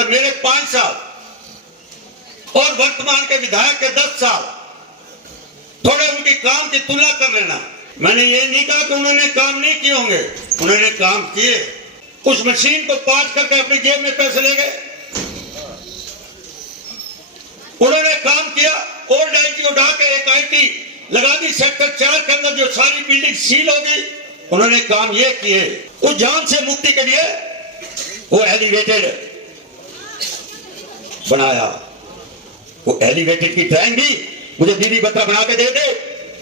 अगर मेरे 5 साल और वर्तमान के विधायक के 10 साल, थोड़े उनके काम की तुलना कर लेना। मैंने ये नहीं कहा कि उन्होंने काम नहीं किए होंगे, उन्होंने काम किए। उस मशीन को पास करके अपनी जेब में पैसे ले गए, उन्होंने काम किया। ओल्ड आईटी उठा के एक आईटी लगा दी सेक्टर 4 के अंदर, जो सारी बिल्डिंग सील हो गई। उन्होंने काम ये किए। उस जान से मुक्ति के लिए वो एलिवेटेड बनाया। वो एलिवेटेड की ड्राइंग भी मुझे बीबी बत्रा बना के दे दे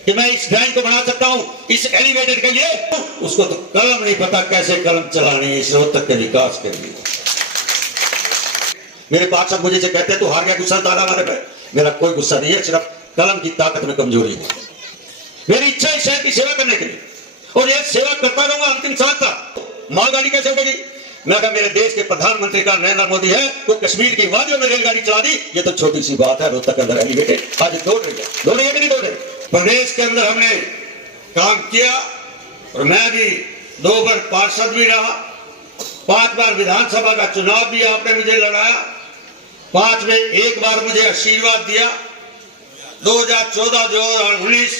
कि मैं इस ड्राइंग को बना सकता हूं इस एलिवेटेड के लिए। उसको तो कलम नहीं पता कैसे कलम चलानी है इस रोहतक के विकास के लिए। मेरे पास सब मुझे से कहते हैं तू हार गया, गुस्सा डाला हमारे पे। मेरा कोई गुस्सा नहीं है, सिर्फ कलम की ताकत में कमजोरी है। मेरी इच्छा है शहर की सेवा करने के लिए, और ये सेवा करता रहूंगा अंतिम सांस तक। मालगाड़ी कैसे उठेगी? मैं कहा मेरे देश के प्रधानमंत्री का नरेंद्र मोदी है, वो कश्मीर की वादियों में रेलगाड़ी चला दी। ये तो छोटी सी बात है, रोहतक के अंदर एलिवेटेड आज दौड़ रही है कि नहीं दौड़ रही? प्रदेश के अंदर हमने काम किया, और मैं भी 2 बार पार्षद भी रहा, 5 बार विधानसभा का चुनाव भी आपने मुझे लड़ाया, 5 में 1 बार मुझे आशीर्वाद दिया। 2014 2019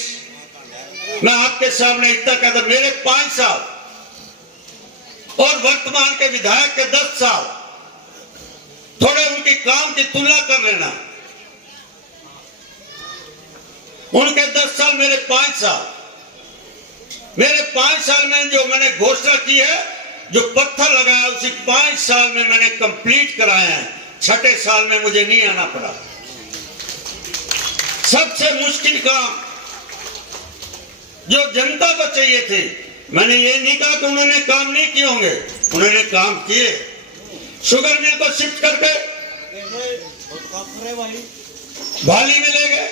मैं आपके सामने इतना कहता, मेरे 5 साल और वर्तमान के विधायक के 10 साल, थोड़े उनके काम की तुलना कर लेना। उनके 10 साल, मेरे 5 साल। मेरे 5 साल में जो मैंने घोषणा की है, जो पत्थर लगाया, उसी 5 साल में मैंने कंप्लीट कराया है। 6ठे साल में मुझे नहीं आना पड़ा। सबसे मुश्किल काम जो जनता को चाहिए थे, मैंने ये नहीं कहा कि उन्होंने काम नहीं किए होंगे, उन्होंने काम किए। शुगर मिल को शिफ्ट करके भाली में ले गए।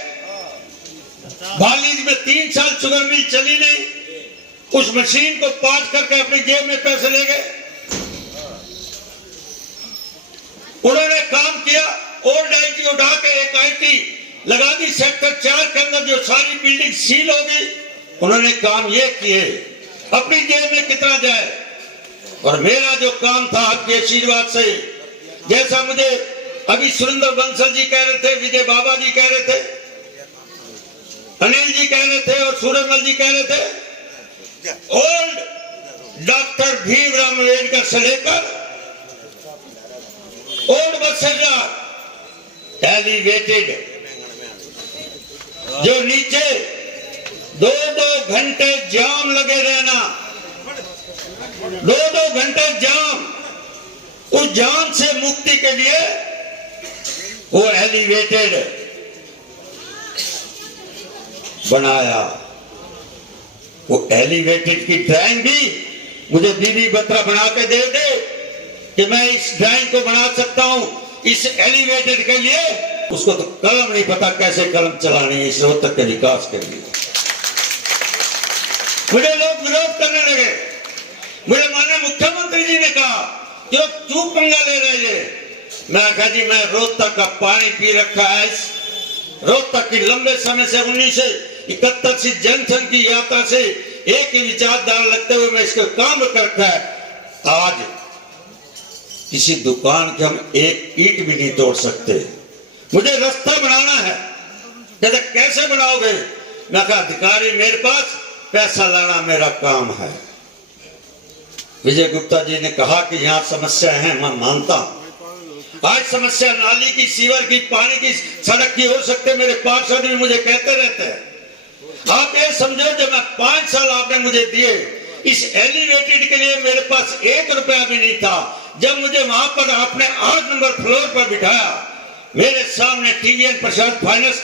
भाली में 3 साल शुगर मिल चली नहीं, उस मशीन को पास करके अपनी जेब में पैसे ले गए। उन्होंने काम किया। ओल्ड आईटी उठा के एक आईटी लगा दी सेक्टर 4 के अंदर, जो सारी बिल्डिंग सील हो गई। उन्होंने काम ये किए, अपनी जेब में कितना जाए। और मेरा जो काम था आपके आशीर्वाद से, जैसा मुझे अभी सुरेंद्र बंसल जी कह रहे थे, विजय बाबा जी कह रहे थे, अनिल जी कह रहे थे, और सूरजमल जी कह रहे थे, ओल्ड डॉक्टर भीमराव अम्बेडकर से लेकर ओल्ड बस एलिवेटेड, जो नीचे 2-2 घंटे जाम लगे रहना, 2-2 घंटे जाम, उस जाम से मुक्ति के लिए वो एलिवेटेड बनाया। वो एलिवेटेड की ड्राइंग भी मुझे बीबी बत्रा बना के दे दे कि मैं इस ड्राइंग को बना सकता हूं इस एलिवेटेड के लिए। उसको तो कलम नहीं पता कैसे कलम चलानी है इस रोहतक के विकास के लिए। मुझे लोग विरोध करने लगे। मुझे माननीय मुख्यमंत्री जी ने कहा कि क्यों पंगा ले रहे हैं। मैं कहा जी मैं रोहतक का पानी पी रखा है। रोहतक की लंबे समय से 1971 से जनसंघ की यात्रा से एक ही विचारधारा लगते हुए मैं इसका काम कर रखा है। आज किसी दुकान के हम एक ईंट भी नहीं तोड़ सकते। मुझे रास्ता बनाना है। कहते कैसे बनाओगे? मैं कहा अधिकारी मेरे पास, पैसा लाना मेरा काम है। विजय गुप्ता जी ने कहा कि यहाँ समस्या है, मैं मानता हूं। आज समस्या नाली की, सीवर की, पानी की, सड़क की हो सकते। मेरे पार्षद भी मुझे कहते रहते हैं। आप ये समझो जब मैं 5 साल आपने मुझे दिए, इस एलिवेटेड के लिए मेरे पास 1 रुपया भी नहीं था। जब मुझे वहां पर आपने 8 नंबर फ्लोर पर बिठाया, मेरे सामने टीवीएन प्रसाद फाइनेंस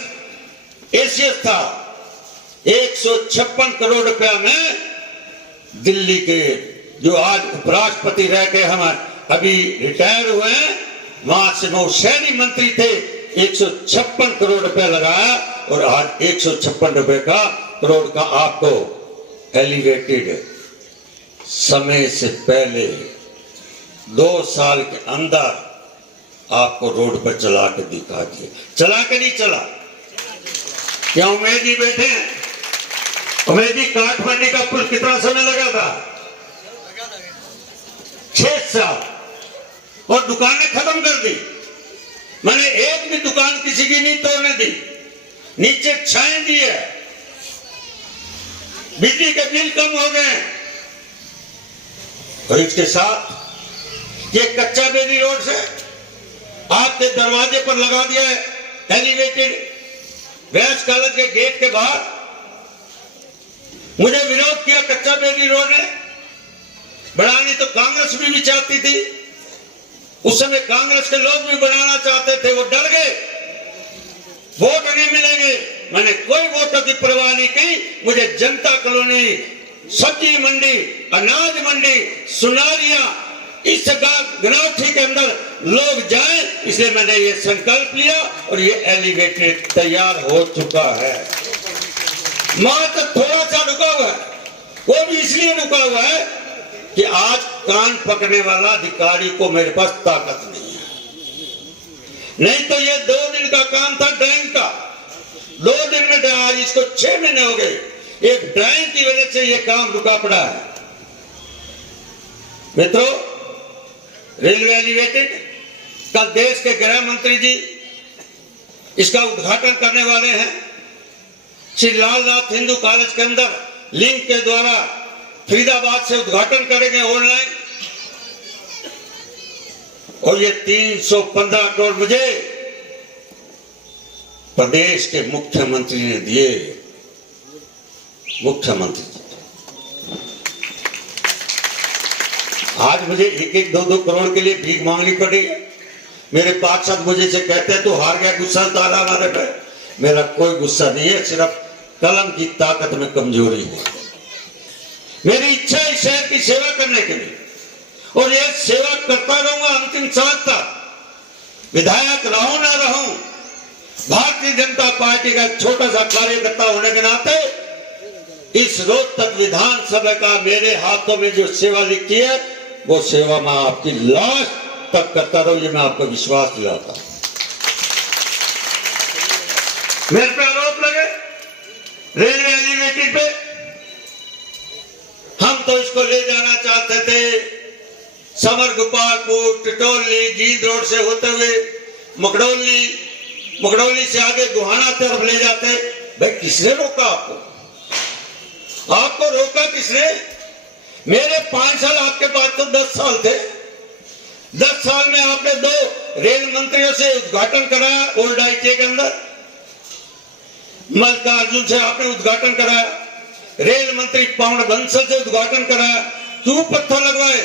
एशियस था। 156 करोड़ रुपया में दिल्ली के जो आज उपराष्ट्रपति रह के हम अभी रिटायर हुए हैं, वहां से वो शहरी मंत्री थे, 156 करोड़ रुपया लगाया। और आज 156 रुपए का करोड़ का आपको एलिवेटेड समय से पहले 2 साल के अंदर आपको रोड पर चला के दिखा दिया। चला के नहीं चला क्या? उमेद ही बैठे हैं। उमेद ही काठमांडी का पुल कितना समय लगा था? 6 साल। और दुकानें खत्म कर दी। मैंने एक भी दुकान किसी की नहीं तोड़ने दी, नीचे छाएं दी है। बिजली के बिल कम हो गए। और इसके साथ ये कच्चा बेली रोड से आपके दरवाजे पर लगा दिया है एलिवेटेड, वेस्ट कॉलेज के गेट के बाहर। मुझे विरोध किया कच्चा बेली रोड ने बढ़ानी, तो कांग्रेस भी चाहती थी। उस समय कांग्रेस के लोग भी बनाना चाहते थे, वो डर गए, वोट नहीं मिलेंगे। मैंने कोई वोटों की परवाह नहीं की। मुझे जनता कॉलोनी, सब्जी मंडी, अनाज मंडी, सुनारिया, इस गनौठी के अंदर लोग जाएं, इसलिए मैंने ये संकल्प लिया और ये एलिवेटेड तैयार हो चुका है। मात्र थोड़ा सा रुका हुआ है, वो भी इसलिए रुका हुआ है कि आज कान पकड़ने वाला अधिकारी को मेरे पास ताकत नहीं है। नहीं तो ये 2 दिन का काम था ड्राइंग का, 2 दिन में आज इसको 6 महीने हो गए। एक ड्राइंग की वजह से ये काम रुका पड़ा है। मित्रों, रेलवे एलिवेटेड, कल देश के गृह मंत्री जी इसका उद्घाटन करने वाले हैं। श्री लालनाथ हिंदू कॉलेज के अंदर लिंक के द्वारा फरीदाबाद से उद्घाटन करेंगे ऑनलाइन। और ये 315 करोड़ मुझे प्रदेश के मुख्यमंत्री ने दिए। मुख्यमंत्री आज मुझे 1-1, 2-2 करोड़ के लिए भीख मांगनी पड़ी है। मेरे पार्षद मुझे से कहते हैं तू हार गया, गुस्सा तारा हमारे पे। मेरा कोई गुस्सा नहीं है, सिर्फ कलम की ताकत में कमजोरी है। मेरी इच्छा है शहर की सेवा करने के लिए, और यह सेवा करता रहूंगा अंतिम सांस तक। विधायक रहूं ना रहूं, भारतीय जनता पार्टी का छोटा सा कार्यकर्ता होने के नाते इस रोहतक विधानसभा का मेरे हाथों में जो सेवा लिखी है, वो सेवा मैं आपकी लास्ट तक करता रहूं, ये मैं आपको विश्वास दिलाता हूं। मेरे पे आरोप लगे रेलवे एलिवेटेड पे, हम तो इसको ले जाना चाहते थे समर गोपालपुर, टिटोली, जींद रोड से होते हुए मकड़ौली से आगे गुहाना तरफ ले जाते। भाई किसने रोका आपको? आपको रोका किसने? मेरे 5 साल, आपके पास तो 10 साल थे। 10 साल में आपने 2 रेल मंत्रियों से उद्घाटन कराया ओल्ड आईटी के अंदर। मल्लिकार्जुन से आपने उद्घाटन कराया, रेल मंत्री पवन बंसल से उद्घाटन कराया। क्यों पत्थर लगवाए?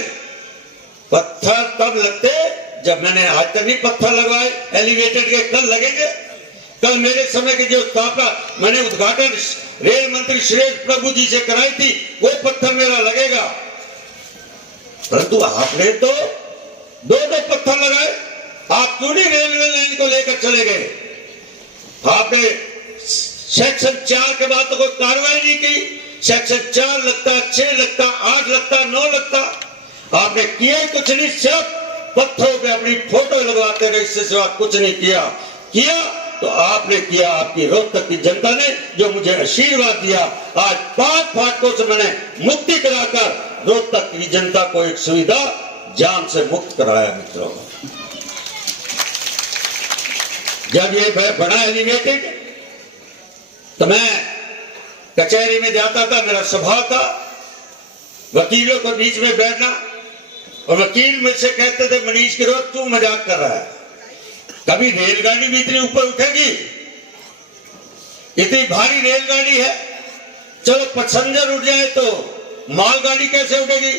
पत्थर तब लगते जब मैंने आज तक नहीं पत्थर लगवाए एलिवेटेड के, कल लगेंगे। कल मेरे समय की जो स्थापना मैंने उद्घाटन रेल मंत्री सुरेश प्रभु जी से कराई थी, वो पत्थर मेरा लगेगा। परंतु आपने तो 2 पत्थर लगाए। आप क्यों नहीं रेलवे लाइन को लेकर चले गए? आपने सेक्शन 4 के बाद तो कोई कार्रवाई नहीं की। सेक्शन 4 लगता, 6 लगता, 8 लगता, 9 लगता, आपने किया ही कुछ नहीं। सिर्फ पत्थरों पे अपनी फोटो लगवाते रहे, इससे सिवा कुछ नहीं किया तो आपने किया आपकी रोहतक की जनता ने, जो मुझे आशीर्वाद दिया। आज 5 फाटकों से मैंने मुक्ति कराकर रोहतक की जनता को एक सुविधा जाम से मुक्त कराया। मित्रों, जब ये बड़ा एलिवेटेड, तो मैं कचहरी में जाता था, मेरा स्वभाव था वकीलों के बीच में बैठना, और वकील मुझसे कहते थे मनीष गिरोध तू मजाक कर रहा है, कभी रेलगाड़ी भी इतनी ऊपर उठेगी? इतनी भारी रेलगाड़ी है, चलो पैसेंजर उठ जाए तो मालगाड़ी कैसे उठेगी?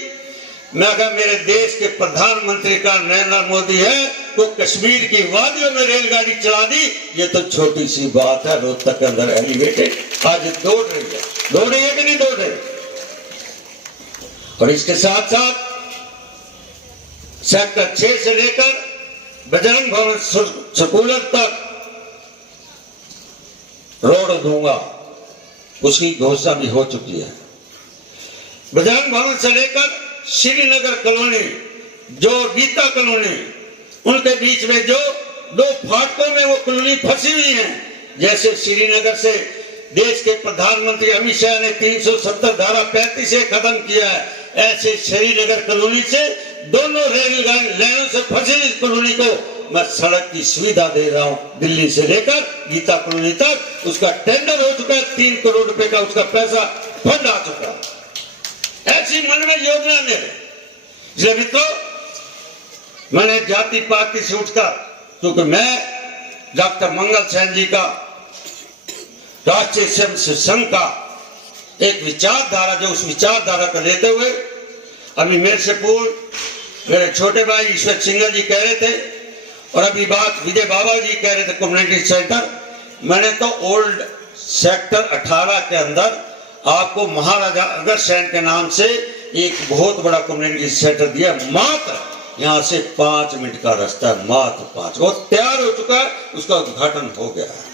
मैं कहा मेरे देश के प्रधानमंत्री का नरेंद्र मोदी है, तो कश्मीर की वादियों में रेलगाड़ी चला दी। ये तो छोटी सी बात है। रोहतक के अंदर एलिवेटेड आज दौड़ रही है कि नहीं दौड़ रही? और इसके साथ साथ सेक्टर 6 से लेकर बजरंग भवन सर्कुलर तक रोड दूंगा, उसकी घोषणा भी हो चुकी है। बजरंग भवन से लेकर श्रीनगर कॉलोनी, जो गीता कॉलोनी, उनके बीच में जो 2 फाटकों में वो कॉलोनी फंसी हुई है। जैसे श्रीनगर से देश के प्रधानमंत्री अमित शाह ने 370 धारा 35 से खत्म किया है, ऐसे श्रीनगर कॉलोनी से दोनों रेल लाइनों से फंसी इस कॉलोनी को मैं सड़क की सुविधा दे रहा हूं। दिल्ली से लेकर गीता कॉलोनी तक उसका टेंडर हो चुका है, 3 करोड़ रुपए का उसका पैसा फंड आ चुका है। ऐसी मन में योजना मेरे। इसलिए मित्रों, मैंने जाति पाति से उठकर, क्योंकि मैं डॉक्टर मंगल सेन जी का राष्ट्रीय स्वयं संघ का एक विचारधारा, जो उस विचारधारा को लेते हुए अभी मेरे से पूर्व मेरे छोटे भाई ईश्वर सिंह जी कह रहे थे और अभी बात विजय बाबा जी कह रहे थे कम्युनिटी सेंटर। मैंने तो ओल्ड सेक्टर 18 के अंदर आपको महाराजा अग्रसेन के नाम से एक बहुत बड़ा कम्युनिटी सेंटर दिया। मात्र यहाँ से 5 मिनट का रास्ता, मात्र 5, वो तैयार हो चुका है, उसका उद्घाटन हो गया है।